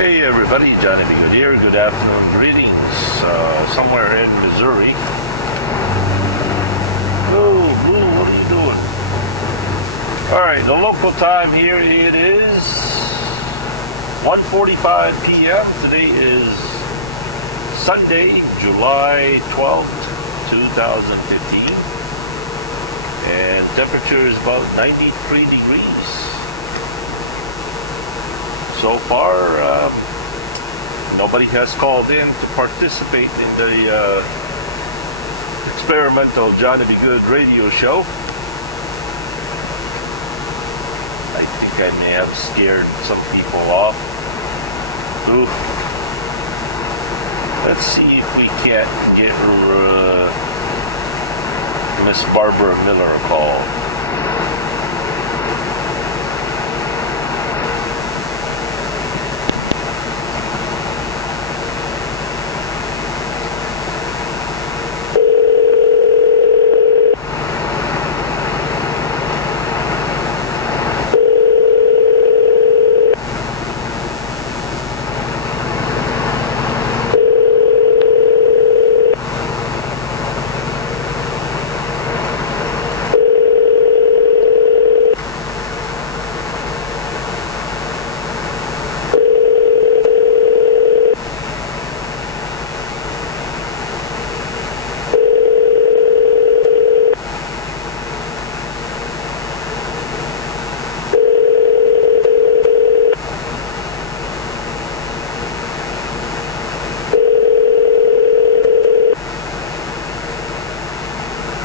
Hey everybody, Johnny B. Good here. Good afternoon. Greetings. Somewhere in Missouri. Oh, Blue, what are you doing? Alright, the local time here, it is 1:45 p.m. Today is Sunday, July 12th, 2015. And temperature is about 93 degrees. So far, nobody has called in to participate in the experimental Johnny B. Good radio show. I think I may have scared some people off. Ooh. Let's see if we can't get Miss Barbara Miller a call.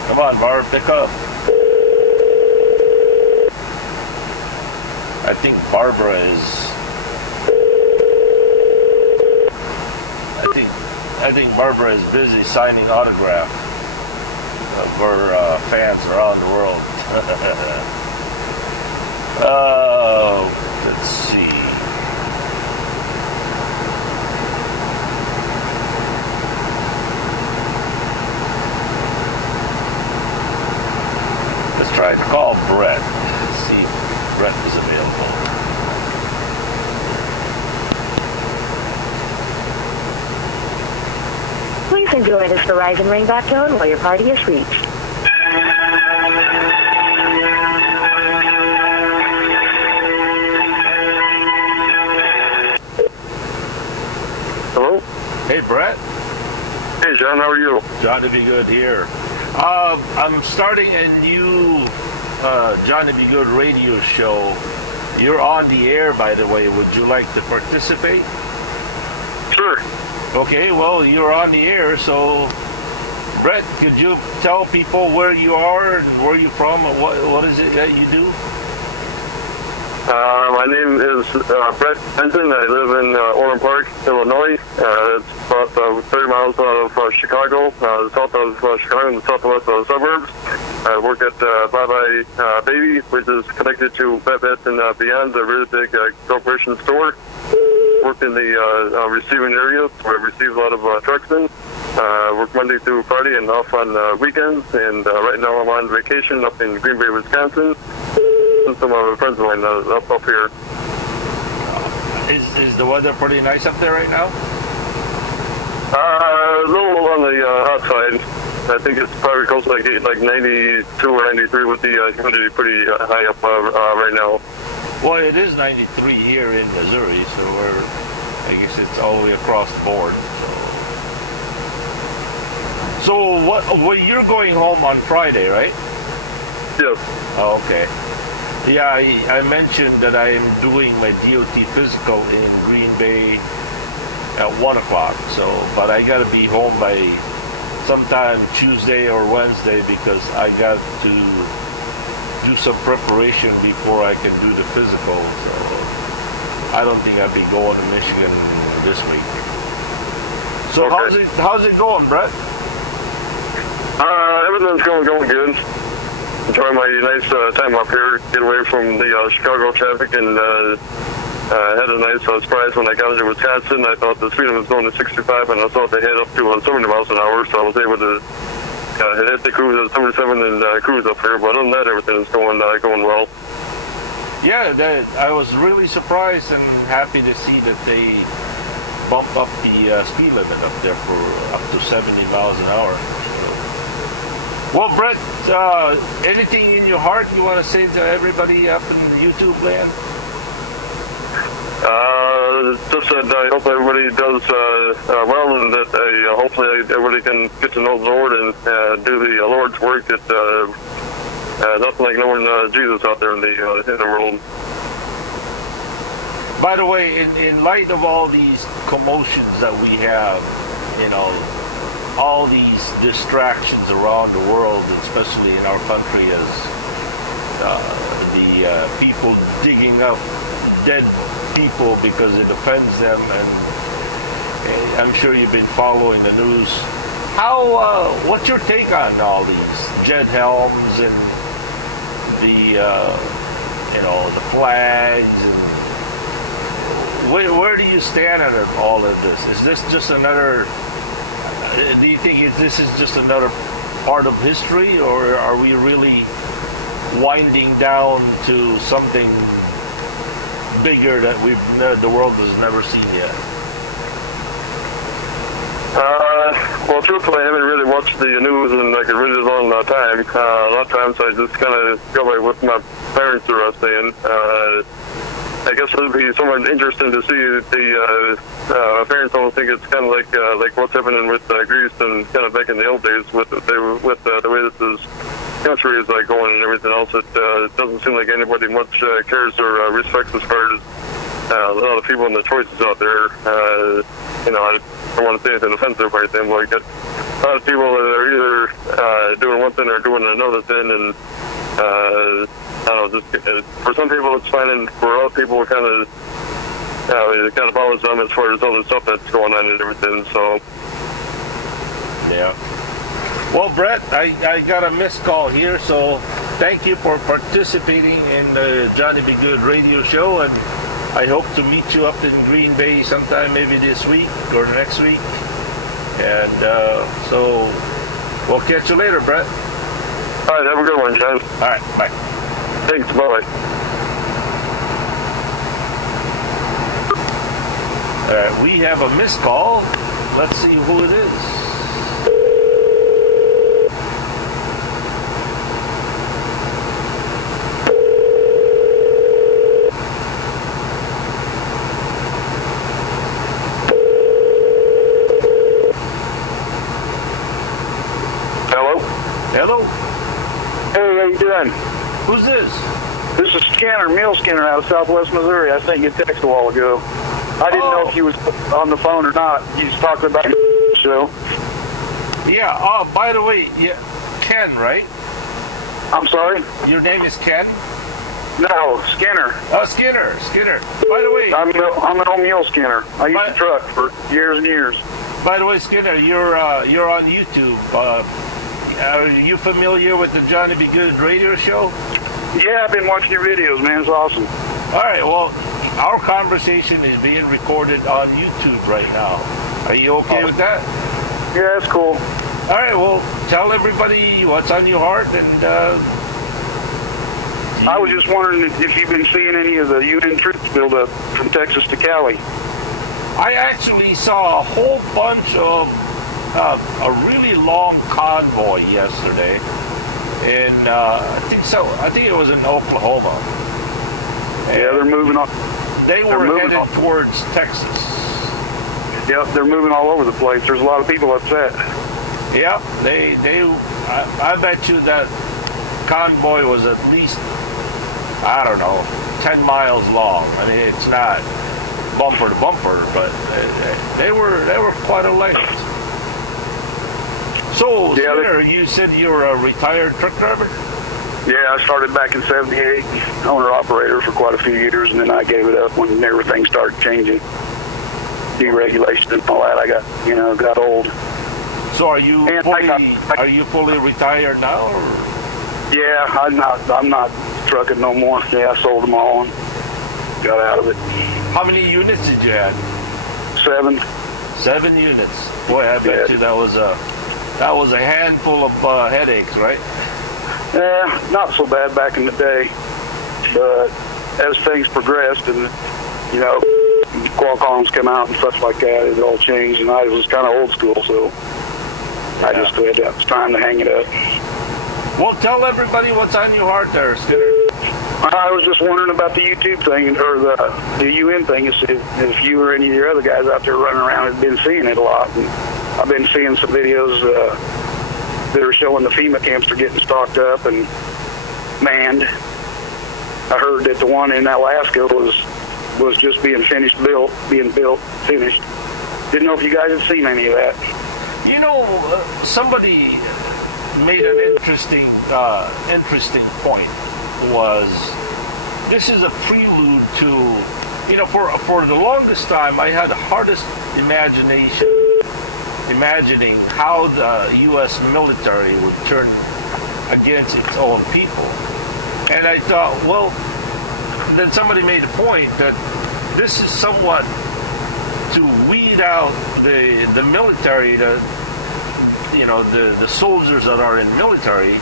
Come on, Barb, pick up. I think Barbara is... I think Barbara is busy signing autograph for fans around the world. Let's see. Try to call Brett. See if Brett is available. Please enjoy this Verizon ringback tone while your party is reached. Hello? Hey, Brett. Hey, John, how are you? Johnny B. Good here. I'm starting a new Johnny B. Good radio show. You're on the air, by the way. Would you like to participate? Sure. Okay, well, you're on the air, so Brett, could you tell people where you are and where you're from and what is it that you do? My name is Brett Benson. I live in Orland Park, Illinois. It's about 30 miles out of Chicago, south of Chicago, in the southwest of the suburbs. I work at Bye Bye Baby, which is connected to Bed Bath and Beyond, a really big corporation store. Work in the receiving area, where I receive a lot of trucks in. Work Monday through Friday and off on weekends. And right now I'm on vacation up in Green Bay, Wisconsin. Some of my friends of mine up here. Is the weather pretty nice up there right now? A little on the hot side. I think it's probably close to like 92 or 93 with the humidity pretty high up right now. Well, it is 93 here in Missouri, so I guess it's all the way across the board. So what? You're going home on Friday, right? Yes. Oh, okay. Yeah, I mentioned that I am doing my DOT physical in Green Bay at 1 o'clock. So, but I got to be home by sometime Tuesday or Wednesday because I got to do some preparation before I can do the physical. So I don't think I'll be going to Michigan this week. So okay. How's it going, Brett? Everything's going good. Enjoying my nice time up here, get away from the Chicago traffic, and had a nice surprise when I got into Wisconsin. I thought the speed was going to 65, and I thought they had up to 70 miles an hour, so I was able to hit the cruise at 77 and cruise up here. But other than that, everything is going well. Yeah, I was really surprised and happy to see that they bump up the speed limit up there for up to 70 miles an hour. Well, Brett, anything in your heart you want to say to everybody up in YouTube land? Just that I hope everybody does well, and that hopefully everybody can get to know the Lord and do the Lord's work. That nothing like knowing Jesus out there in the world. By the way, in light of all these commotions that we have, all these distractions around the world, especially in our country, as the people digging up dead people because it offends them, and I'm sure you've been following the news. What's your take on all these Jed Helms and the the flags, and where do you stand on all of this? Is this just another? Do you think this is just another part of history, or are we really winding down to something bigger that the world has never seen yet? Well, truthfully, I haven't really watched the news in like a really long time. A lot of times I just kind of go by what my parents are saying. I guess it would be somewhat interesting to see the parents almost think it's kind of like what's happening with Greece and kind of back in the old days with the way that this country is going and everything else. It doesn't seem like anybody much cares or respects as far as a lot of people and the choices out there. I don't want to say anything offensive or anything, but a lot of people that are either doing one thing or doing another thing, and I don't know, just for some people it's fine, and for other people it kind of bothers them as far as all the stuff that's going on and everything. So yeah. Well, Brett, I got a missed call here, so thank you for participating in the Johnny B. Good radio show, and I hope to meet you up in Green Bay sometime, maybe this week or next week. And so we'll catch you later, Brett. All right, have a good one, John. All right, bye. Thanks, bye. All right, we have a missed call. Let's see who it is. Hello? Hey, how you doing? Who's this? This is Skinner, Mule Skinner out of Southwest Missouri. I sent you a text a while ago. I didn't know if you was on the phone or not. You was talking about your show. Yeah, oh, by the way, yeah, Ken, right? I'm sorry? Your name is Ken? No, Skinner. Oh, Skinner. By the way... I'm an old Mule Skinner. I used to truck for years and years. By the way, Skinner, you're on YouTube. Are you familiar with the Johnny B. Good radio show? Yeah, I've been watching your videos, man. It's awesome. All right, well, our conversation is being recorded on YouTube right now. Are you okay with that? Yeah, that's cool. All right, well, tell everybody what's on your heart. And I was just wondering if you've been seeing any of the UN troops build up from Texas to Cali. I actually saw a whole bunch of a really long convoy yesterday, and I think it was in Oklahoma. And yeah, they're moving on. They were headed towards Texas. Yep, they're moving all over the place. There's a lot of people upset. Yep, I bet you that convoy was at least, I don't know, 10 miles long. I mean, it's not bumper to bumper, but they were quite a length. So, Skinner, you said you're a retired truck driver? Yeah, I started back in '78, owner-operator for quite a few years, and then I gave it up when everything started changing. Deregulation and all that, I got old. So are you fully retired now? Or? Yeah, I'm not trucking no more. Yeah, I sold them all and got out of it. How many units did you have? 7. 7 units. Boy, I bet you that was a handful of headaches, right? Yeah, not so bad back in the day, but as things progressed and, you know, Qualcomm's come out and stuff like that, it all changed, and I was kind of old school, so I just said it was time to hang it up. Well, tell everybody what's on your heart there, Skinner. I was just wondering about the YouTube thing, or the UN thing, if you or any of your other guys out there running around have been seeing it a lot. And I've been seeing some videos that are showing the FEMA camps are getting stocked up and manned. I heard that the one in Alaska was just being finished, finished. Didn't know if you guys had seen any of that. You know, somebody made an interesting point. Was this is a prelude to, you know, for the longest time I had the hardest imagining how the U.S. military would turn against its own people. And I thought, well, then somebody made a point that this is somewhat to weed out the military, the soldiers that are in military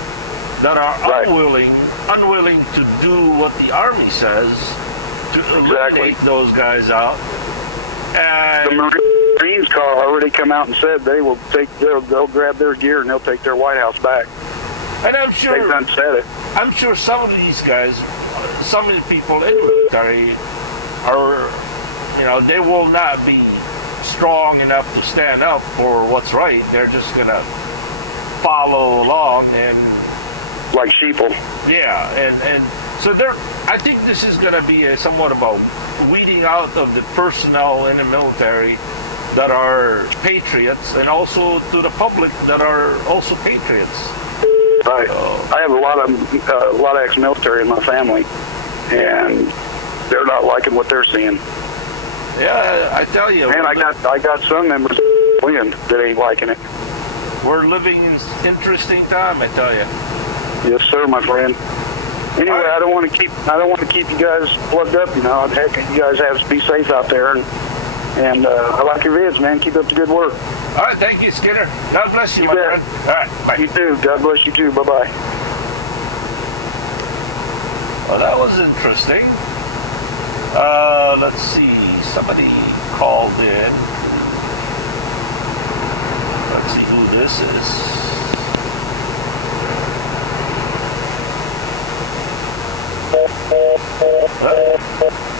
that are unwilling to do what the Army says to eliminate those guys out. And the Marines already come out and said they'll grab their gear and they'll take their White House back. And I'm sure they've done said it. I'm sure some of these guys, some of the people in the military are, you know, they will not be strong enough to stand up for what's right. They're just gonna follow along and like sheeple. Yeah, and so I think this is going to be somewhat about weeding out of the personnel in the military that are patriots, and also to the public that are also patriots. Right. I have a lot of ex-military in my family, and they're not liking what they're seeing. Yeah, I tell you. Man, I got some members that ain't liking it. We're living in an interesting time, I tell you. Yes, sir, my friend. Anyway, I don't want to keep you guys plugged up. You know, heck, you guys have to be safe out there, and I like your vids, man. Keep up the good work. All right, thank you, Skinner. God bless you, my friend. All right, bye. You too. God bless you too. Bye bye. Well, that was interesting. Let's see. Somebody called in. Let's see who this is.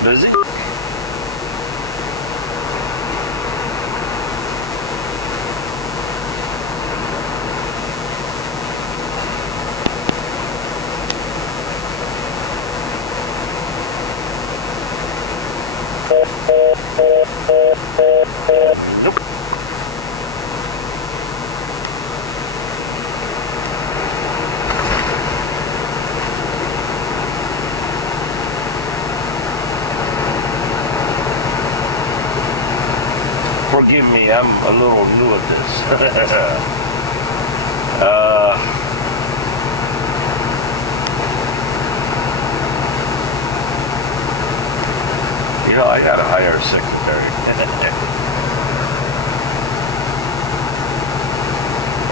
Busy? Nope. Forgive me, I'm a little new at this. You know, I gotta hire a secretary.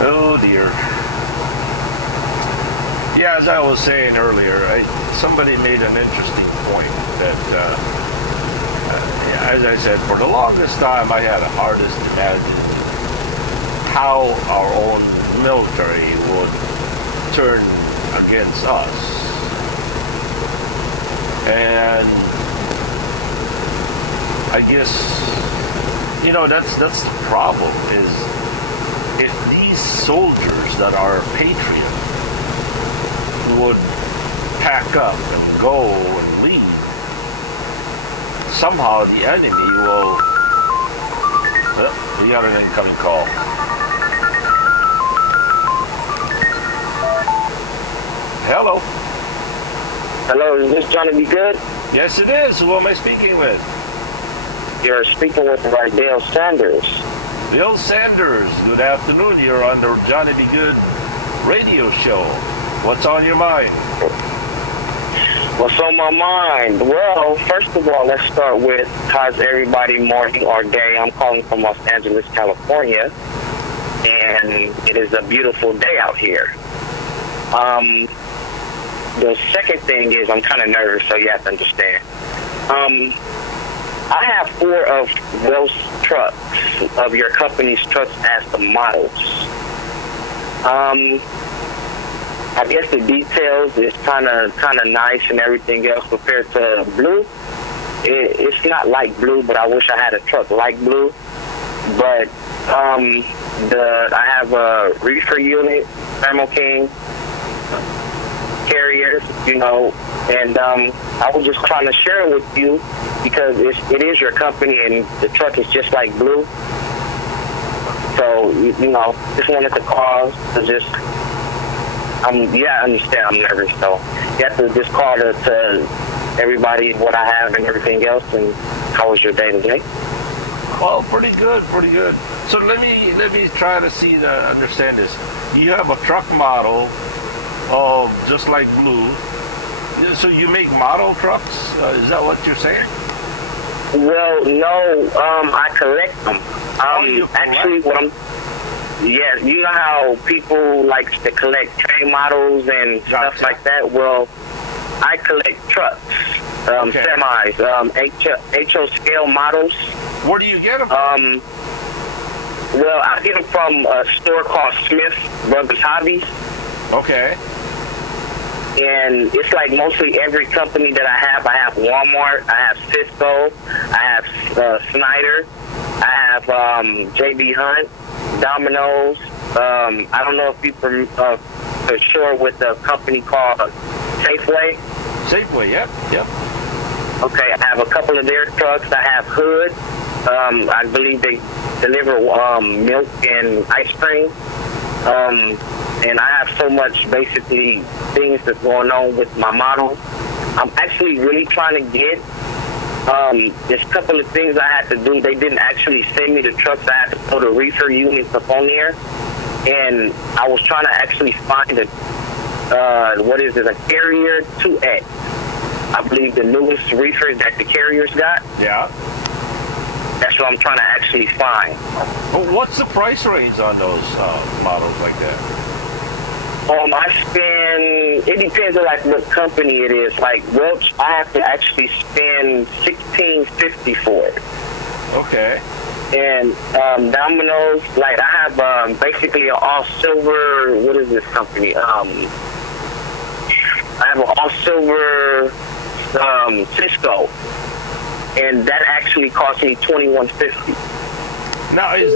Oh dear. Yeah, as I was saying earlier, somebody made an interesting point that as I said, for the longest time I had the hardest to imagine how our own military would turn against us. And I guess, you know, that's the problem, is if these soldiers that are patriots would pack up and go and leave, somehow the enemy will... we got an incoming call. Hello. Hello, is this Johnny Be Good? Yes, it is. Who am I speaking with? You're speaking with Dale Sanders. Bill Sanders, good afternoon. You're on the Johnny Be Good radio show. What's on your mind? What's on my mind? Well, first of all, let's start with how's everybody morning or day. I'm calling from Los Angeles, California, and it is a beautiful day out here. the second thing is I'm kind of nervous, so you have to understand. I have 4 of those trucks, of your company's trucks, as the models. I guess the details is kind of nice and everything else compared to blue. It's not like blue, but I wish I had a truck like blue. But I have a reefer unit, Thermo King, carriers, you know, and I was just trying to share it with you because it is your company and the truck is just like blue. So, you know, just wanted to call to just, I understand I'm nervous, so you have to just call to everybody what I have and everything else. And how was your day today? Oh, pretty good. So let me try to understand this. You have a truck model, just like blue. So you make model trucks? Is that what you're saying? Well, no. I collect them. Actually, you know how people like to collect train models and stuff like that? Well, I collect trucks, semis, HO scale models. Where do you get them from? Well, I get them from a store called Smith Brothers Hobbies. Okay. And it's like mostly every company that I have. I have Walmart, I have Cisco, I have Snyder, I have JB Hunt, Domino's. I don't know if you for sure with a company called Safeway. Safeway, yep. Okay, I have a couple of their trucks. I have Hood. I believe they deliver milk and ice cream. And I have so much, basically, things that's going on with my model. I'm actually really trying to get, there's a couple of things I had to do. They didn't actually send me the trucks. I had to put the reefer units up on there. And I was trying to actually find a Carrier 2X. I believe the newest reefer that the Carriers got. Yeah. That's what I'm trying to actually find. Well, what's the price range on those models like that? It depends on like what company it is. Like Welch, I have to actually spend $16.50 for it. Okay. And Domino's, like I have basically an all silver. What is this company? I have an all silver Cisco, and that actually cost me $21.50. Now, is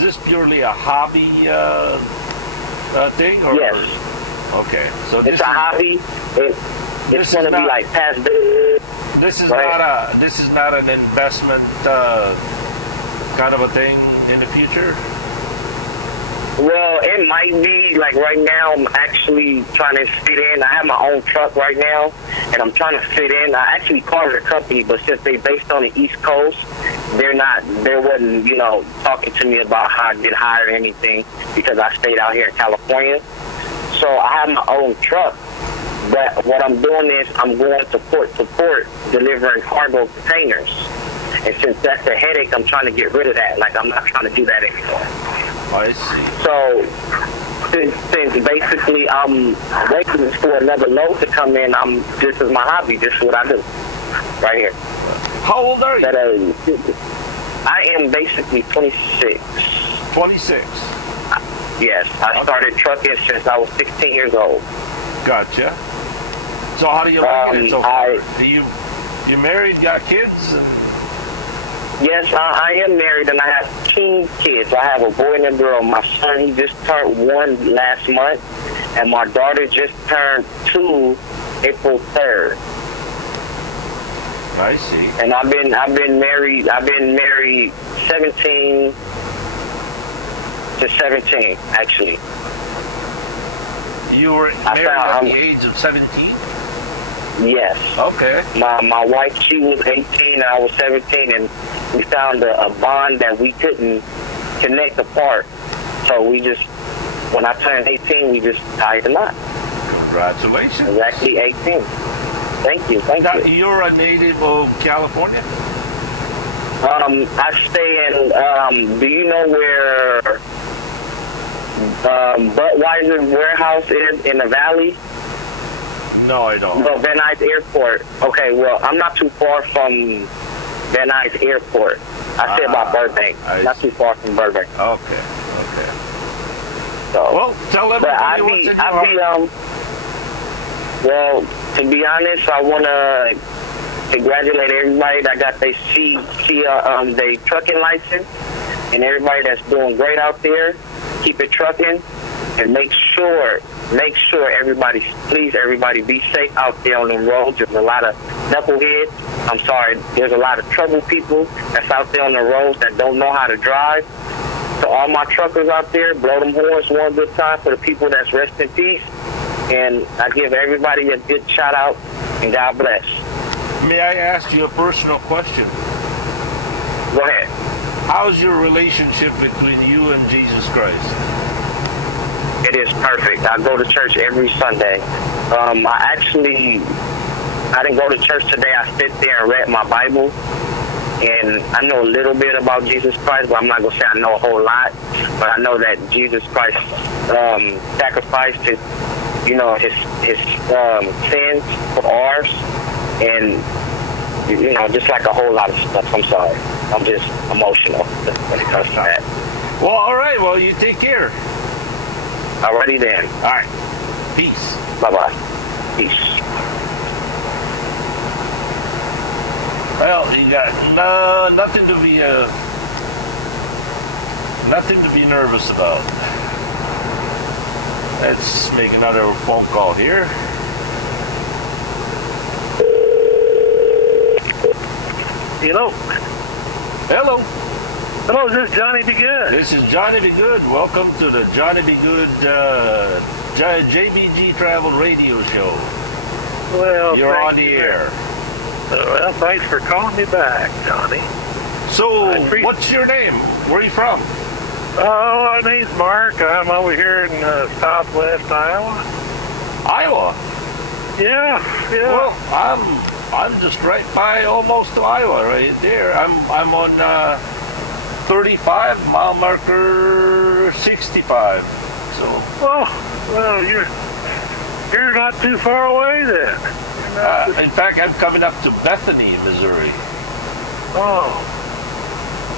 this purely a hobby thing? Or? Yes. Okay, so it's a hobby. It's going to be like past. This is not an investment kind of a thing in the future. Well, it might be. Like right now, I'm actually trying to fit in. I have my own truck right now, and I'm trying to fit in. I actually called the company, but since they based on the East Coast, they wasn't, you know, talking to me about how I get hired or anything because I stayed out here in California. So I have my own truck, but what I'm doing is I'm going to port to port delivering cargo containers. And since that's a headache, I'm trying to get rid of that. Like, I'm not trying to do that anymore. I see. So, since basically I'm waiting for another load to come in, this is my hobby. This is what I do right here. How old are you? I am basically 26. 26? Yes. I started trucking since I was 16 years old. Gotcha. So how do you like it so far? You married, got kids? Yes, I am married, and I have 2 kids. I have a boy and a girl. My son, he just turned 1 last month, and my daughter just turned 2 April 3rd. I see. And I've been married 17 to 17, actually. You were married at the age of 17? Yes. Okay. My wife, she was 18 and I was 17, and we found a bond that we couldn't connect apart. So when I turned 18, we just tied the knot. Congratulations. Exactly 18. Thank you. Now, you're a native of California? I stay in, do you know where Budweiser warehouse is in the valley? No, I don't. No, Van Nuys Airport. Okay, well, I'm not too far from Van Nuys Airport. I said about Burbank. Not too far from Burbank. Okay. So, well, tell everybody what's in your heart. Well, to be honest, I want to congratulate everybody that got their they trucking license, and everybody that's doing great out there. Keep it trucking, and make sure everybody be safe out there on the roads. There's a lot of knuckleheads. I'm sorry, there's a lot of trouble people that's out there on the roads that don't know how to drive. To all my truckers out there, blow them horns one good time for the people that's rest in peace. And I give everybody a good shout out, and God bless. May I ask you a personal question? Go ahead. How's your relationship between you and Jesus Christ? It is perfect. I go to church every Sunday. I didn't go to church today. I sit there and read my Bible. And I know a little bit about Jesus Christ, but I'm not going to say I know a whole lot. But I know that Jesus Christ sacrificed his sins for ours. And, just like a whole lot of stuff. I'm sorry. I'm just emotional when it comes to that. Well, all right. Well, you take care. Alrighty then. All right. Peace. Bye-bye. Peace. Well, you got nothing to be nervous about. Let's make another phone call here. Hello. Hello. Hello, is this Johnny Be Good? This is Johnny Be Good. Welcome to the Johnny Be Good JBG Travel Radio Show. Well, you're on the air. Well, thanks for calling me back, Johnny. So, what's your name? Where are you from? Oh, my name's Mark. I'm over here in southwest Iowa. Iowa? Yeah. Well, I'm just right by almost to Iowa, right there. I'm on 35, mile marker 65. So. Well, you're not too far away then. In fact, I'm coming up to Bethany, Missouri. Oh.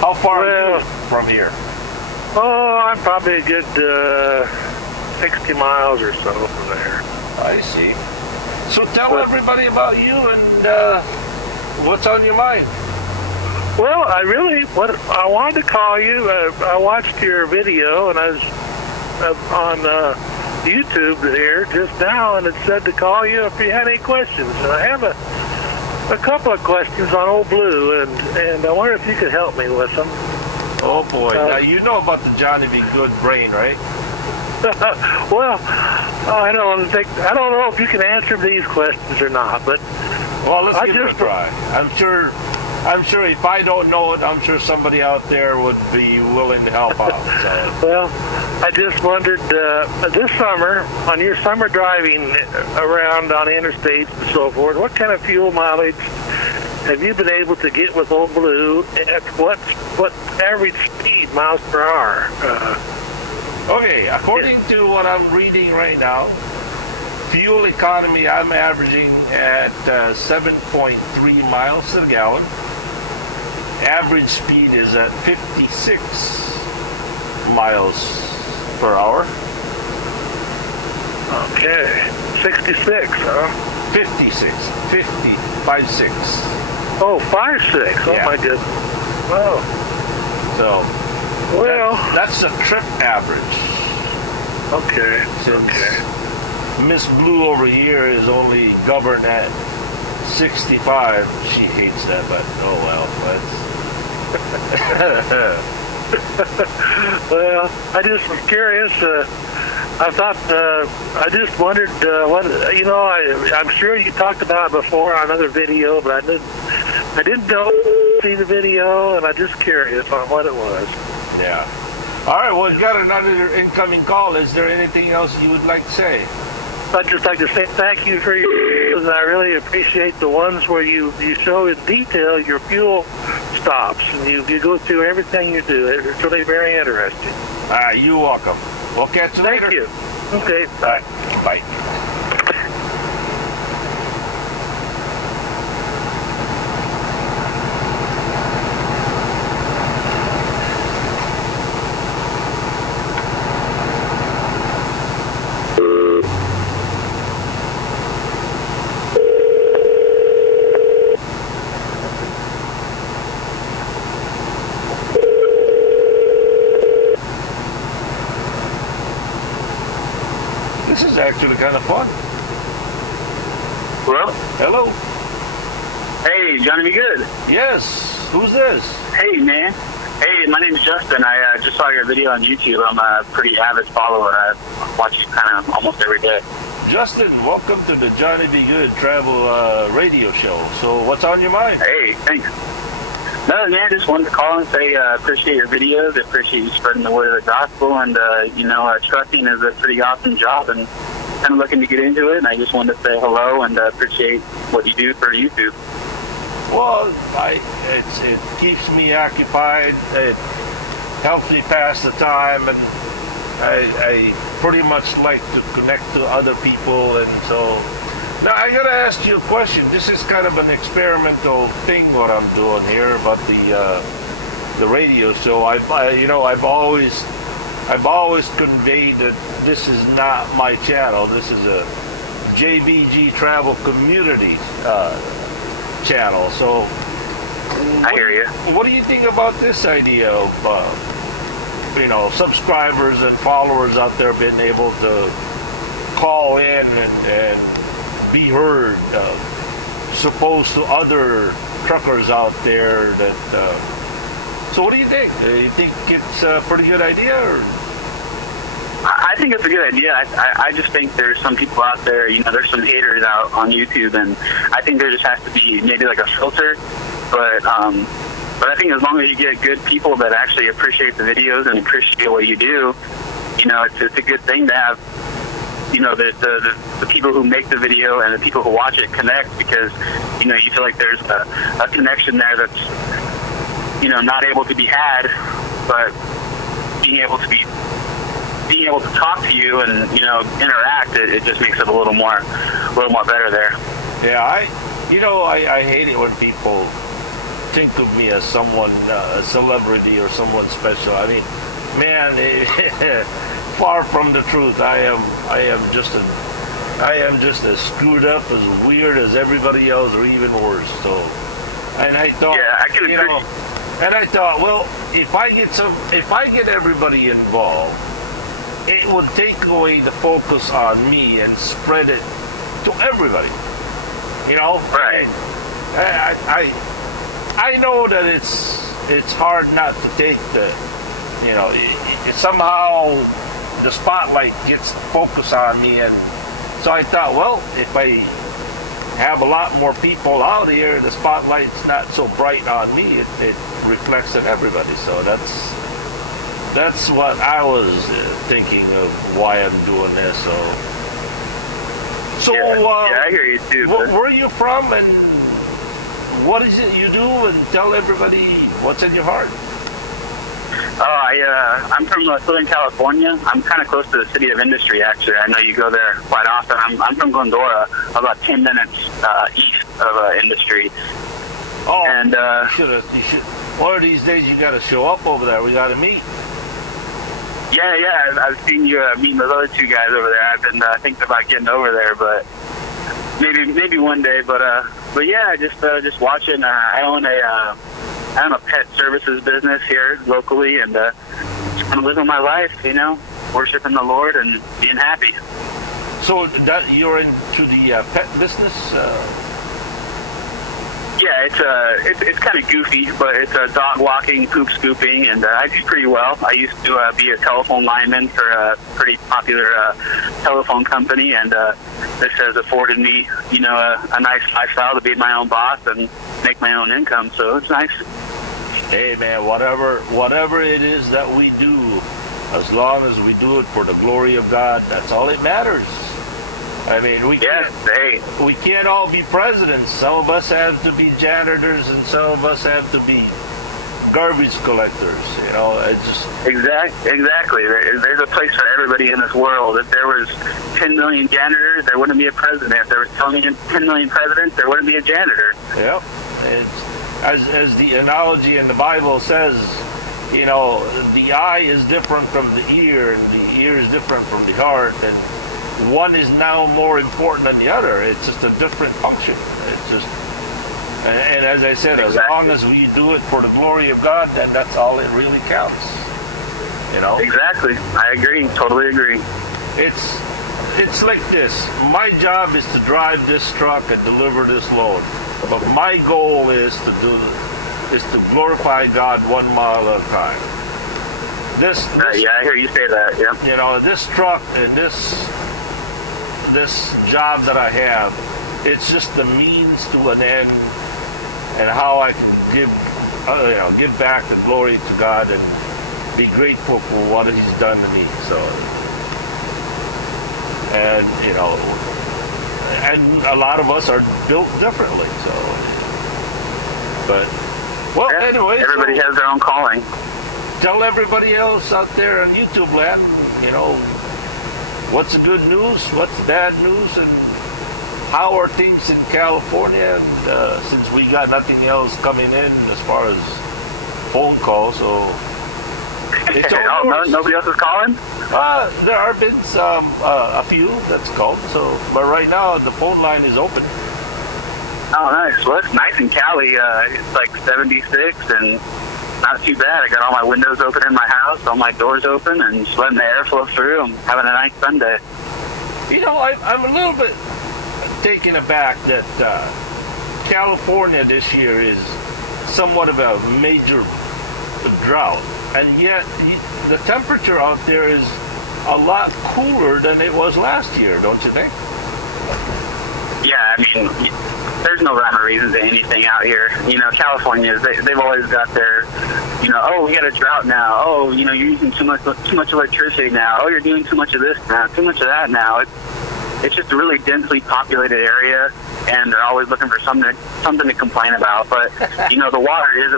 How far are you from here? Oh, I'm probably a good 60 miles or so from there. I see. So tell everybody about you and what's on your mind. Well, I wanted to call you. I watched your video, and I was on YouTube here just now, and it said to call you if you had any questions. And I have a couple of questions on Old Blue, and I wonder if you could help me with them. Oh boy! Now you know about the Johnny Be Good brain, right? Well, I don't know if you can answer these questions or not, but well, let's give it a try. I'm sure if I don't know it, I'm sure somebody out there would be willing to help out. So. Well, I just wondered, this summer, on your summer driving around on interstates and so forth, what kind of fuel mileage have you been able to get with Old Blue, at what average speed, miles per hour? Okay, according to what I'm reading right now, fuel economy, I'm averaging at 7.3 miles to the gallon. Average speed is at 56 miles per hour. Okay, 66, huh? 56. Oh, 56. Oh, yeah. My goodness. Wow. So, well, that's a trip average. Okay. Since Miss Blue over here is only governed at 65. She hates that, but oh well. Well, I just was curious. I thought, I just wondered what, I'm sure you talked about it before on another video, but I didn't see the video, and I'm just curious on what it was. Yeah. All right, well, we've got another incoming call. Is there anything else you would like to say? I'd just like to say thank you for your videos, and I really appreciate the ones where you show in detail your fuel stops, and you go through everything you do. It's really very interesting. You're welcome. We'll catch you later. Thank you. Okay, bye. Bye. This is actually kind of fun. Hello? Hello. Hey, Johnny Be Good. Yes. Who's this? Hey, man. Hey, my name's Justin. I just saw your video on YouTube. I'm a pretty avid follower. I watch you kind of almost every day. Justin, welcome to the Johnny Be Good travel radio show. So what's on your mind? Hey, thanks. No, man, just wanted to call and say appreciate your videos. I appreciate you spreading the word of the gospel. And, trucking is a pretty awesome job. And kind of looking to get into it. And I just wanted to say hello and appreciate what you do for YouTube. Well, it keeps me occupied. It helps me pass the time, and I pretty much like to connect to other people. And so, now I gotta ask you a question. This is kind of an experimental thing what I'm doing here about the radio show. I've always conveyed that this is not my channel. This is a JBG Travel Community channel. So I hear you. What do you think about this idea of subscribers and followers out there being able to call in and be heard, supposed to other truckers out there that so what do you think? Do you think it's a pretty good idea? Or? I think it's a good idea. I just think there's some people out there, there's some haters out on YouTube, and I think there just has to be maybe like a filter. But I think as long as you get good people that actually appreciate the videos and appreciate what you do, it's a good thing to have, the people who make the video and the people who watch it connect, because, you feel like there's a connection there that's, not able to be had, but being able to talk to you and interact, it just makes it a little more better there. Yeah, I hate it when people think of me as someone a celebrity or someone special. I mean, man, far from the truth. I am just as screwed up, as weird as everybody else, or even worse. So, and I thought, and I thought, well, if I get everybody involved, it would take away the focus on me and spread it to everybody. Right. I know that it's hard not to take somehow the spotlight gets focused on me, and so I thought, well, if I have a lot more people out here, the spotlight's not so bright on me. It reflects at everybody. So that's what I was thinking of why I'm doing this. So I hear you too. Where are you from, and what is it you do? And tell everybody what's in your heart. I'm from Southern California. I'm kind of close to the city of Industry, actually. I know you go there quite often. I'm from Glendora, about 10 minutes east of Industry. Oh, and you should. One of these days you got to show up over there. We got to meet. Yeah. I've seen you meeting those other two guys over there. I've been thinking about getting over there, but maybe one day. But yeah, just watching. I own a pet services business here locally, and just kind of living my life, worshiping the Lord and being happy. So that you're into the pet business? Yeah, it's kind of goofy, but it's dog walking, poop scooping, and I do pretty well. I used to be a telephone lineman for a pretty popular telephone company, and this has afforded me, a nice lifestyle to be my own boss and make my own income. So it's nice. Hey man, whatever it is that we do, as long as we do it for the glory of God, that's all that matters. I mean, we can't all be presidents. Some of us have to be janitors, and some of us have to be garbage collectors. You know, it's just exactly. There's a place for everybody in this world. If there was 10 million janitors, there wouldn't be a president. If there was 10 million presidents, there wouldn't be a janitor. Yep. It's, as the analogy in the Bible says, you know, the eye is different from the ear, and the ear is different from the heart, and one is now more important than the other. It's just a different function. It's just, and as I said, as long as we do it for the glory of God, then that's all it really counts. You know? Exactly. I agree. Totally agree. It's like this. My job is to drive this truck and deliver this load. But my goal is to glorify God 1 mile at a time. This yeah, I hear you say that. Yeah. You know, this truck and this job that I have, it's just the means to an end, and how I can give back the glory to God and be grateful for what He's done to me. So, and you know, and a lot of us are built differently. So, but well, yeah, anyway, everybody has their own calling. Tell everybody else out there on YouTube land, you know, what's the good news, what's the bad news, and how are things in California? And since we got nothing else coming in as far as phone calls, so it's nobody else is calling? There have been a few that's called. So, but right now the phone line is open. Oh, nice. Well, it's nice in Cali. It's like 76 and not too bad. I got all my windows open in my house, all my doors open, and just letting the air flow through. I'm having a nice Sunday. You know, I'm a little bit taken aback that California this year is somewhat of a major drought, and yet the temperature out there is a lot cooler than it was last year, don't you think? Yeah, I mean, there's no rhyme or reason to anything out here. You know, Californians, they've always got their, you know, oh, we got a drought now. Oh, you know, you're using too much electricity now. Oh, you're doing too much of this now, too much of that now. It's just a really densely populated area, and they're always looking for something to complain about. But you know, the water is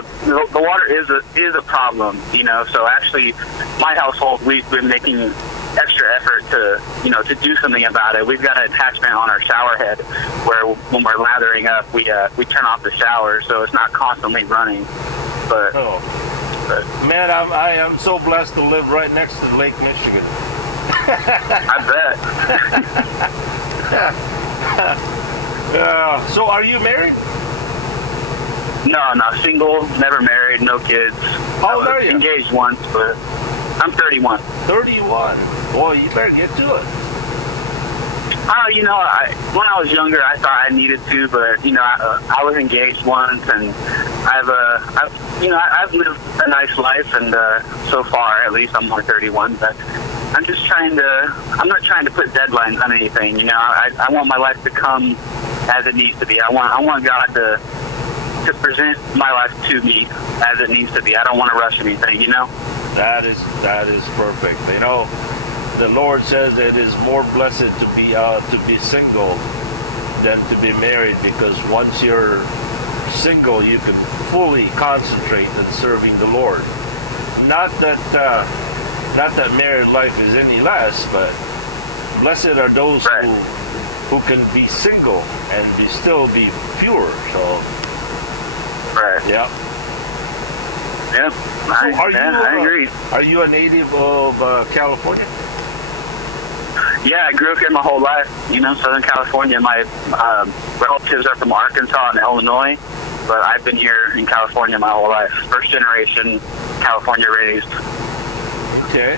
a problem. You know, so actually, my household, we've been making extra effort to do something about it. We've got an attachment on our shower head where when we're lathering up, we turn off the shower so it's not constantly running. But man, I am so blessed to live right next to Lake Michigan. I bet. So are you married? No, single, never married, no kids. How old are you? Engaged once, but I'm 31. 31. Boy, you better get to it. You know, when I was younger, I thought I needed to, but you know, I was engaged once, and I've lived a nice life, and so far, at least, I'm only 31. But I'm not trying to put deadlines on anything. You know, I want my life to come as it needs to be. I want God to present my life to me as it needs to be. I don't want to rush anything. You know. That is perfect. You know, the Lord says it is more blessed to be single than to be married, because once you're single, you can fully concentrate on serving the Lord. Not that married life is any less, but blessed are those who can be single and still be pure. So, right. Yeah. Yeah, I agree. Are you a native of California? Yeah, I grew up here my whole life. You know, Southern California. My relatives are from Arkansas and Illinois, but I've been here in California my whole life. First generation California raised. Okay.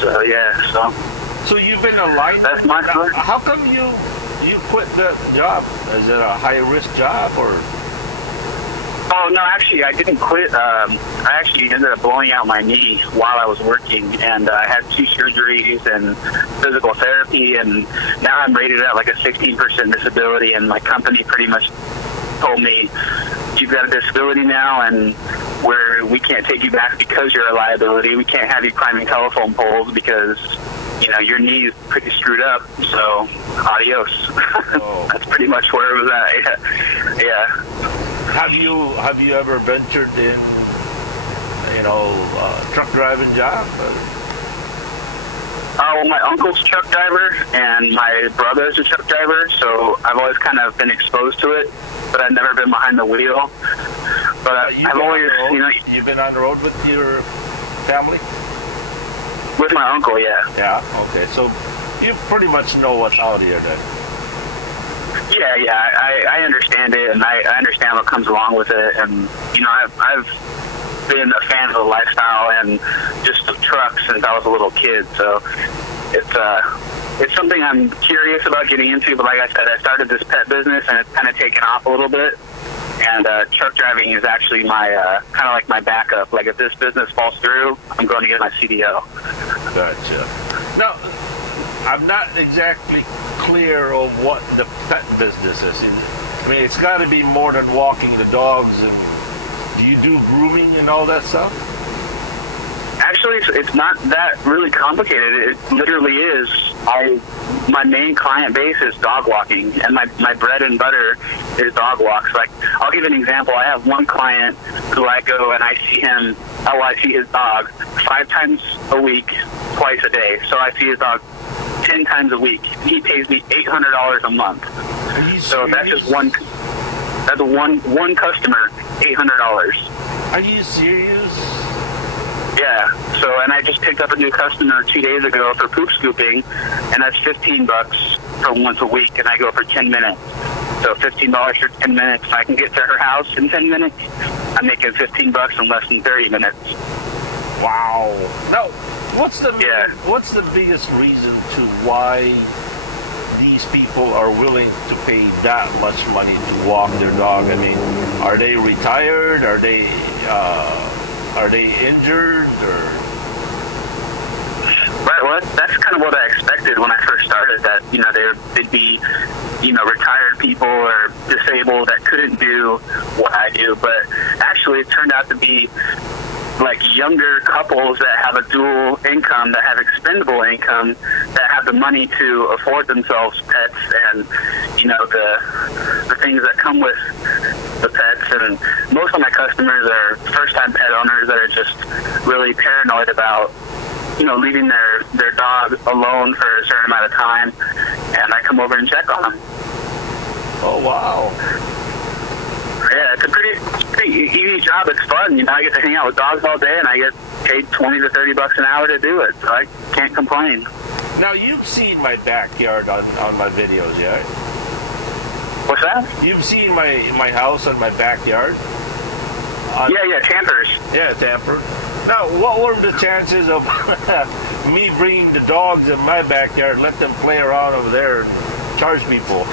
So yeah, So you've been a lineman. That's my story. How come you quit that job? Is it a high risk job or? Oh, no, actually, I didn't quit. I actually ended up blowing out my knee while I was working, and I had 2 surgeries and physical therapy, and now I'm rated at like a 16% disability, and my company pretty much told me, you've got a disability now, and we can't take you back because you're a liability. We can't have you climbing telephone poles because, you know, your knee is pretty screwed up, so adios. Oh. That's pretty much where it was at, yeah. have you ever ventured in, truck driving job? Well, my uncle's a truck driver, and my brother's a truck driver, so I've always kind of been exposed to it, but I've never been behind the wheel. But I've always, You've been on the road with your family? With my uncle, yeah. Yeah, okay. So you pretty much know what's out here then. Yeah, I understand it, and I understand what comes along with it, and, I've been a fan of the lifestyle and just of trucks since I was a little kid, so it's something I'm curious about getting into, but like I said, I started this pet business, and it's kind of taken off a little bit, and truck driving is actually my, kind of like my backup. Like, if this business falls through, I'm going to get my CDL. Gotcha. Now, I'm not exactly clear of what the pet business is. I mean, it's got to be more than walking the dogs. And do you do grooming and all that stuff? Actually, it's not that really complicated. It literally is. My main client base is dog walking, and my bread and butter is dog walks. Like, I'll give an example. I have one client who I go and I see his dog 5 times a week, twice a day. So I see his dog 10 times a week. He pays me $800 a month. So that's just one customer, $800. Are you serious? Yeah. So, and I just picked up a new customer 2 days ago for poop scooping, and that's $15 for once a week, and I go for 10 minutes. So $15 for 10 minutes. If I can get to her house in 10 minutes, I'm making $15 in less than 30 minutes. Wow. Now, what's the biggest reason to why these people are willing to pay that much money to walk their dog? I mean, are they retired? Are they injured? Or? Right, well, that's kind of what I expected when I first started, that, they'd be, retired people or disabled that couldn't do what I do. But actually, it turned out to be like younger couples that have a dual income, that have expendable income, that have the money to afford themselves pets and, the things that come with the pets. And most of my customers are first-time pet owners that are just really paranoid about, leaving their dog alone for a certain amount of time, and I come over and check on them. Oh, wow. Yeah, it's a pretty easy job. It's fun. I get to hang out with dogs all day, and I get paid $20 to $30 an hour to do it, so I can't complain. Now, you've seen my backyard on my videos, yeah? What's that? You've seen my house and my backyard? Yeah, campers. Yeah, camper. Now, what were the chances of me bringing the dogs in my backyard, let them play around over there and charge people?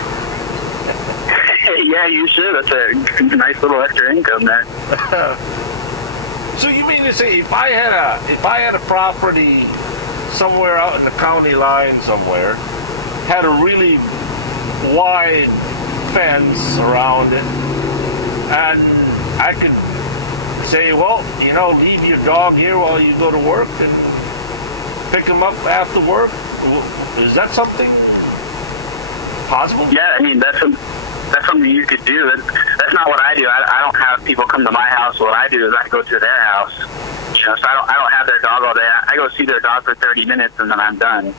Yeah, you should. That's a nice little extra income there. So you mean to say, if I had a property somewhere out in the county line somewhere, had a really wide fence around it, and I could say, well, leave your dog here while you go to work and pick him up after work? Is that something possible? Yeah, I mean, that's something you could do. That's not what I do. I don't have people come to my house. What I do is I go to their house. So I don't have their dog all day. I go see their dog for 30 minutes and then I'm done.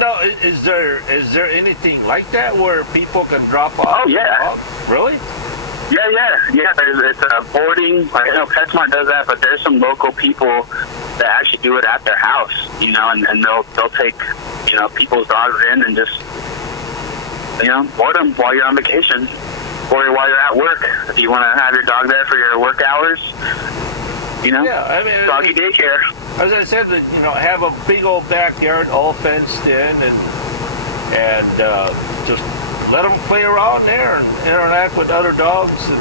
No, is there anything like that where people can drop off? Oh, yeah. Dog? Really? Yeah. It's boarding. I know PetSmart does that, but there's some local people that actually do it at their house. And they'll take people's dogs in and just board them while you're on vacation or while you're at work. If you want to have your dog there for your work hours, Yeah, I mean, doggy daycare. As I said, that have a big old backyard, all fenced in, and just let them play around there and interact with other dogs. And,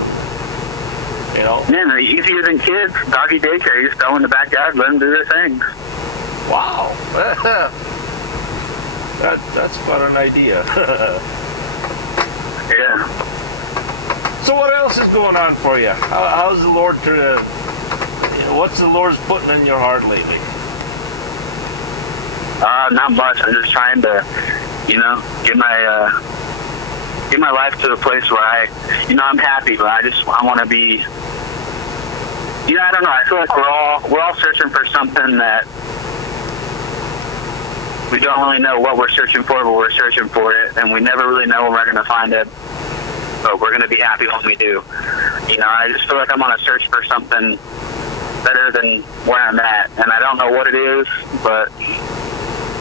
Man, they're easier than kids. Doggy daycare. You just go in the backyard, let them do their thing. Wow, that's quite an idea. Yeah. So what else is going on for you? How's the Lord what's the Lord's putting in your heart lately? Not much. I'm just trying to, get my get my life to a place where I'm happy, but I want to be. I don't know. I feel like we're all searching for something that we don't really know what we're searching for, but we're searching for it, and we never really know when we're going to find it. But we're going to be happy when we do. I just feel like I'm on a search for something better than where I'm at, and I don't know what it is, but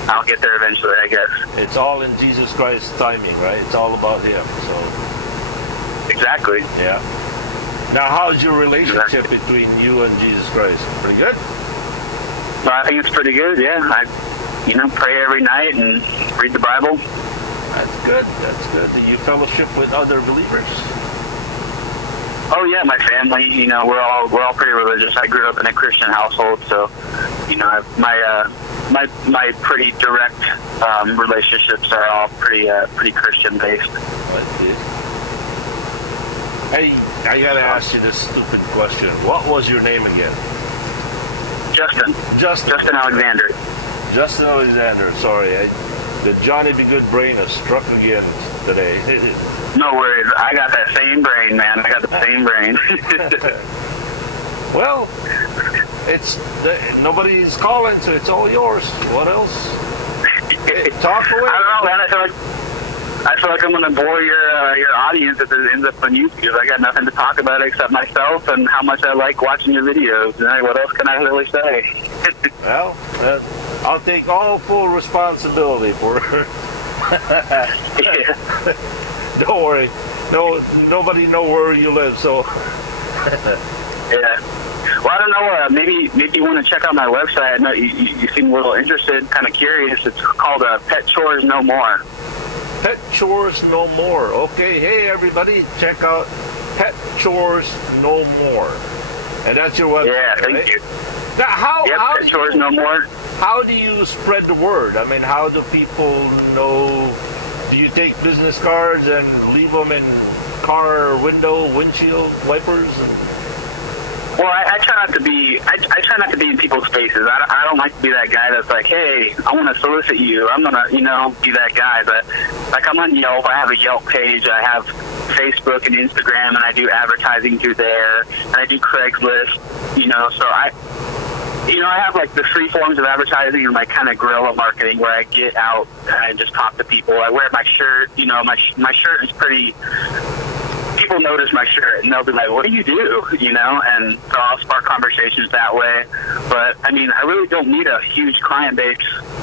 I'll get there eventually, I guess. It's all in Jesus Christ's timing, right? It's all about Him. So. Exactly. Yeah. Now, how's your relationship between you and Jesus Christ? Pretty good? Well, I think it's pretty good, yeah. I pray every night and read the Bible. That's good. That's good. Do you fellowship with other believers? Oh yeah, my family. We're all pretty religious. I grew up in a Christian household, so my pretty direct relationships are all pretty Christian based. Hey, I gotta ask you this stupid question. What was your name again? Justin Alexander. Justin Alexander. Sorry, the Johnny Be Good brain has struck again today. No worries. I got that same brain, man. I got the same brain. Well, nobody's calling, so it's all yours. What else? Talk away. I don't know, man. I feel like I'm going to bore your audience if it ends up on YouTube. I got nothing to talk about except myself and how much I like watching your videos. What else can I really say? Well, I'll take all full responsibility for it. Yeah. Don't worry. No, nobody know where you live, so. Yeah. Well, I don't know. Maybe you want to check out my website. I know you seem a little interested, kind of curious. It's called Pet Chores No More. Pet Chores No More. Okay, hey everybody, check out Pet Chores No More, and that's your website. Yeah, thank right? you. Now, how Pet Chores No More. How do you spread the word? I mean, how do people know? Do you take business cards and leave them in car window, windshield wipers? Well, I try not to be. I try not to be in people's faces. I don't like to be that guy that's like, hey, I want to solicit you. I'm gonna, be that guy. But like, I'm on Yelp. I have a Yelp page. I have Facebook and Instagram, and I do advertising through there. And I do Craigslist. So I have like the free forms of advertising and like kind of guerrilla marketing where I get out and just talk to people. I wear my shirt. My shirt is pretty. People notice my shirt and they'll be like, what do you do? And so I'll spark conversations that way. But I mean, I really don't need a huge client base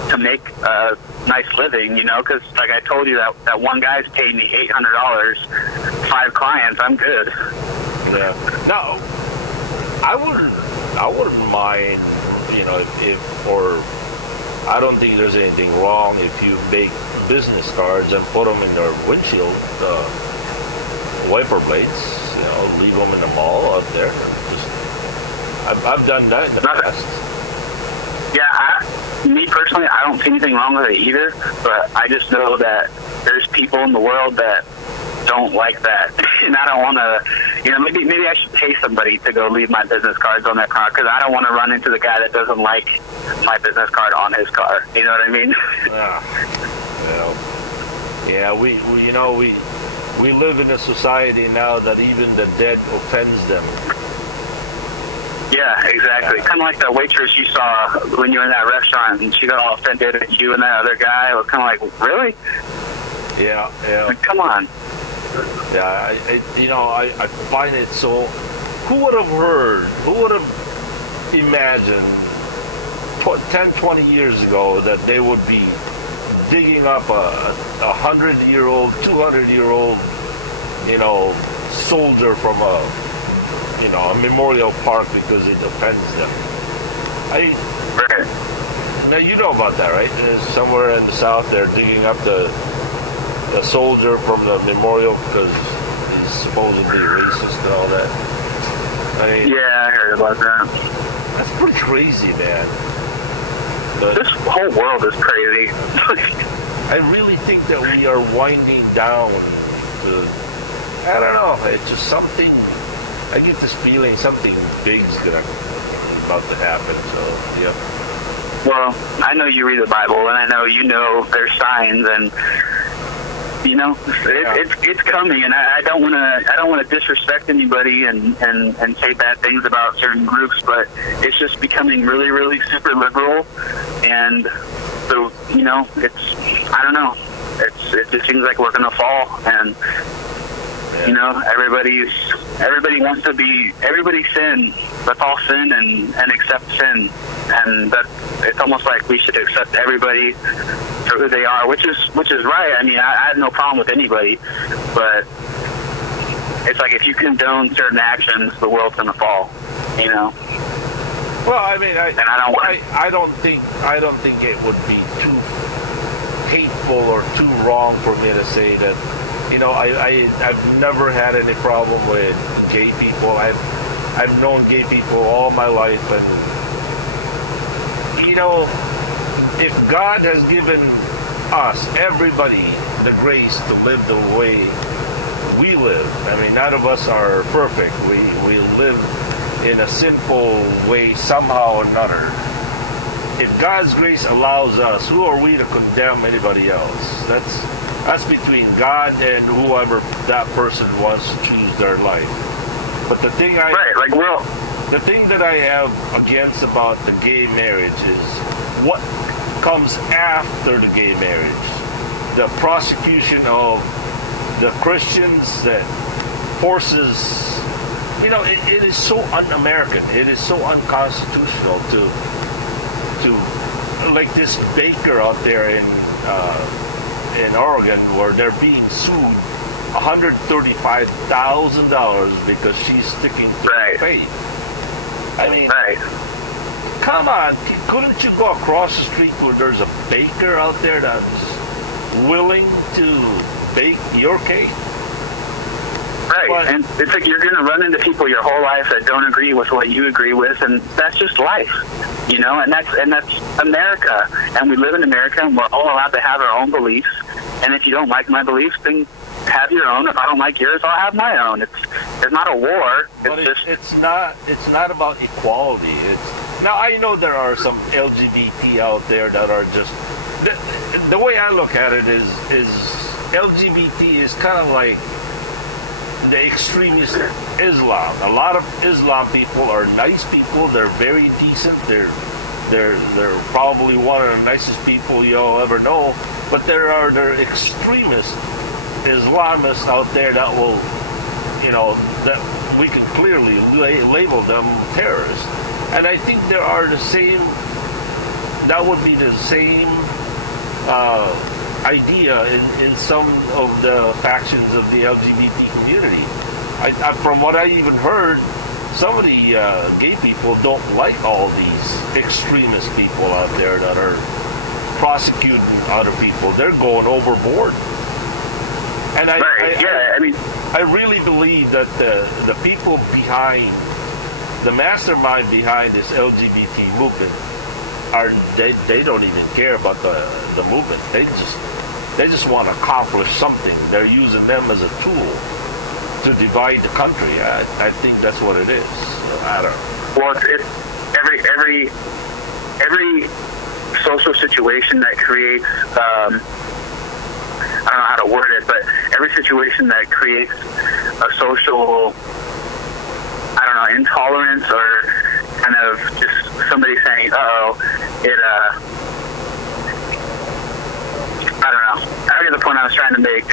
to make a nice living, because like I told you, that one guy's paid me $800, 5 clients, I'm good. Yeah. No, I wouldn't mind, or I don't think there's anything wrong if you make business cards and put them in their windshield wiper blades, leave them in the mall out there. I've done that in the past. Yeah, me personally, I don't see anything wrong with it either, but I just know that there's people in the world that don't like that, and I don't want to, maybe I should pay somebody to go leave my business cards on their car, because I don't want to run into the guy that doesn't like my business card on his car. You know what I mean? Yeah, we live in a society now that even the dead offends them. Yeah, exactly. Kind of like that waitress you saw when you were in that restaurant, and she got all offended at you and that other guy. It was kind of like, really? Yeah. Like, come on. Yeah, I find it so. Who would have heard? Who would have imagined 10, 20 years ago that they would be digging up a 100-year-old, 200-year-old, soldier from a memorial park because it offends them. Now you know about that, right? Somewhere in the South, they're digging up the soldier from the memorial because he's supposedly racist and all that. Yeah, I heard about that. That's pretty crazy, man. But this whole world is crazy. I really think that we are winding down to, I don't know, it's just something, I get this feeling something big's about to happen, so, yeah. Well, I know you read the Bible, and I know there's signs, and You know, it's coming, and I don't want to disrespect anybody and say bad things about certain groups, but it's just becoming really, really super liberal, and so you know, I don't know, it just seems like we're gonna fall, and you know, everybody wants to be, everybody sin. Let's all sin and accept sin, and that it's almost like we should accept everybody for who they are, which is right. I mean, I have no problem with anybody, but it's like if you condone certain actions, the world's gonna fall. You know. Well, I mean, I don't think it would be too hateful or too wrong for me to say that. You know, I've never had any problem with gay people. I've known gay people all my life, and you know, if God has given us, everybody, the grace to live the way we live. I mean, none of us are perfect. We live in a sinful way somehow or another. If God's grace allows us, who are we to condemn anybody else? That's between God and whoever that person wants to choose their life. But the thing the thing that I have against about the gay marriage is what comes after the gay marriage. The prosecution of the Christians that forces, you know, it is so un-American. It is so unconstitutional to like this baker out there in Oregon, where they're being sued $135,000 because she's sticking to her faith. I mean, come on, couldn't you go across the street where there's a baker out there that's willing to bake your cake? Right, but, and it's like you're going to run into people your whole life that don't agree with what you agree with, and that's just life, you know. And that's America, and we live in America, and we're all allowed to have our own beliefs. And if you don't like my beliefs, then have your own. If I don't like yours, I'll have my own. It's not a war. It's not about equality. Now I know there are some LGBT out there that are just the way I look at it is LGBT is kind of like the extremist Islam. A lot of Islam people are nice people. They're very decent. They're probably one of the nicest people you'll ever know. But there are extremist Islamists out there that will, you know, that we can clearly label them terrorists. And I think there are the same. That would be the same idea in some of the factions of the LGBT community. From what I even heard, some of the gay people don't like all these extremist people out there that are prosecuting other people. They're going overboard. And I really believe that the people behind, the mastermind behind this LGBT movement, they don't even care about the movement. They just want to accomplish something. They're using them as a tool to divide the country. I think that's what it is. I don't know. Well, it's every social situation that creates, I don't know how to word it, but every situation that creates a social, I don't know, intolerance or kind of just somebody saying, I don't know. I forget the point I was trying to make.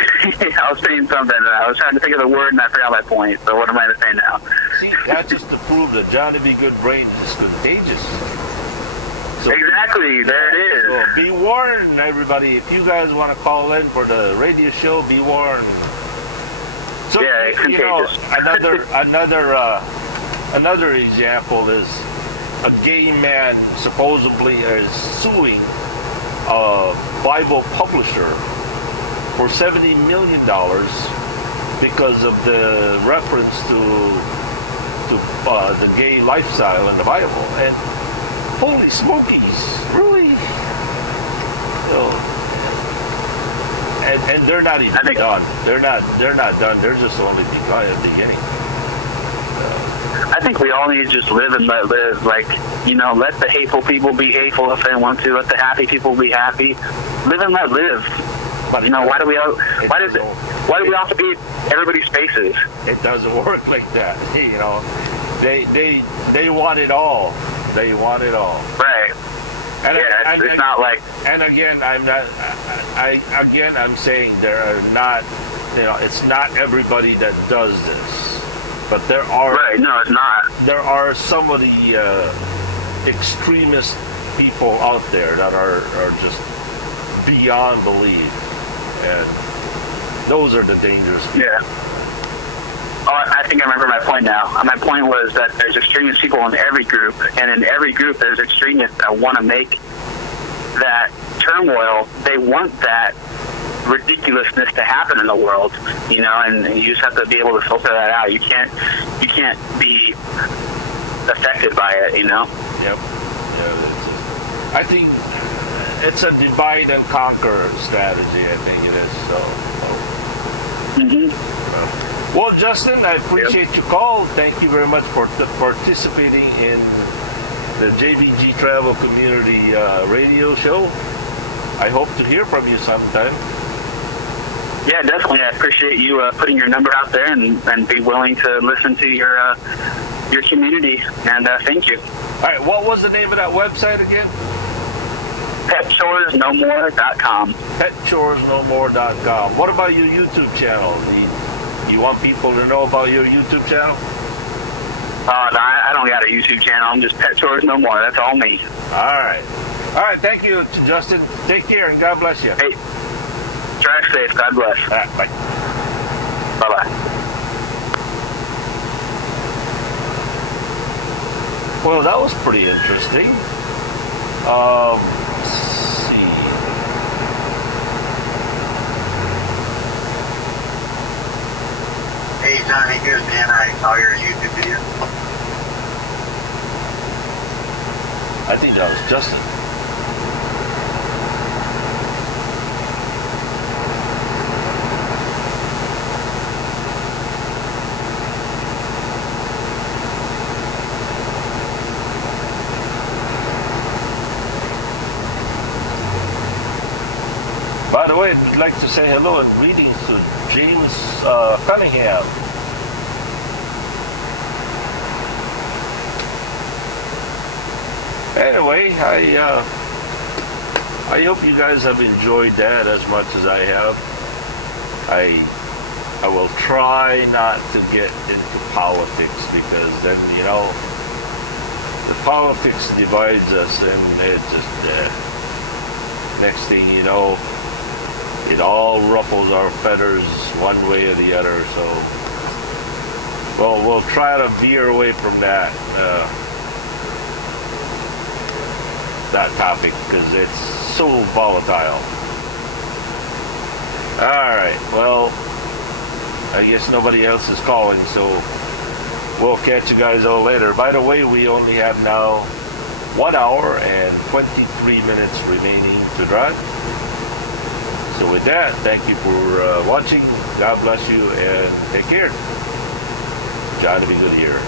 I was saying something, and I was trying to think of the word, and I forgot my point. So what am I going to say now? See, that's just to prove that Johnny B. Good Brain is contagious. So, exactly. There it is. So be warned, everybody. If you guys want to call in for the radio show, be warned. So, yeah, it's contagious. Another example is a gay man supposedly is suing a Bible publisher for $70 million because of the reference to the gay lifestyle in the Bible. And holy smokies, really? And they're not even done. They're not done. They're just only beginning. I think we all need to just live and let live. Like, you know, let the hateful people be hateful if they want to. Let the happy people be happy. Live and let live. But why do we have to be everybody's faces? It doesn't work like that. They want it all. They want it all. Right. And it's not like. And again, I'm saying there are not. It's not everybody that does this, but there are. Right. No, it's not. There are some of the extremist people out there that are just beyond belief, and those are the dangerous people. Yeah. Oh, I think I remember my point now. My point was that there's extremist people in every group, and in every group there's extremists that want to make that turmoil. They want that ridiculousness to happen in the world, and you just have to be able to filter that out. You can't be affected by it, Yep. Yeah, I think it's a divide and conquer strategy. I think it is. So. Well, Justin, I appreciate your call. Thank you very much for participating in the JBG Travel Community radio show. I hope to hear from you sometime. Yeah, definitely. I appreciate you putting your number out there and be willing to listen to your community. And thank you. All right, what was the name of that website again? PetChoresNoMore.com. PetChoresNoMore.com. What about your YouTube channel? You want people to know about your YouTube channel? No, I don't got a YouTube channel. I'm just Pet Chores No More. That's all me. All right. Thank you, Justin. Take care and God bless you. Hey, drive safe. God bless. All right, bye. Bye-bye. Well, that was pretty interesting. Let's see. Hey, Johnny, here's Dan. I saw your YouTube video. I think that was Justin. By the way, I'd like to say hello and greetings to James Cunningham. Anyway, I hope you guys have enjoyed that as much as I have. I will try not to get into politics because then, the politics divides us and it just, next thing you know, it all ruffles our feathers one way or the other. So, well, we'll try to veer away from that topic because it's so volatile. All right. Well, I guess nobody else is calling, so we'll catch you guys all later. By the way, we only have now 1 hour and 23 minutes remaining to drive. So with that, thank you for watching. God bless you and take care. Try to be good here.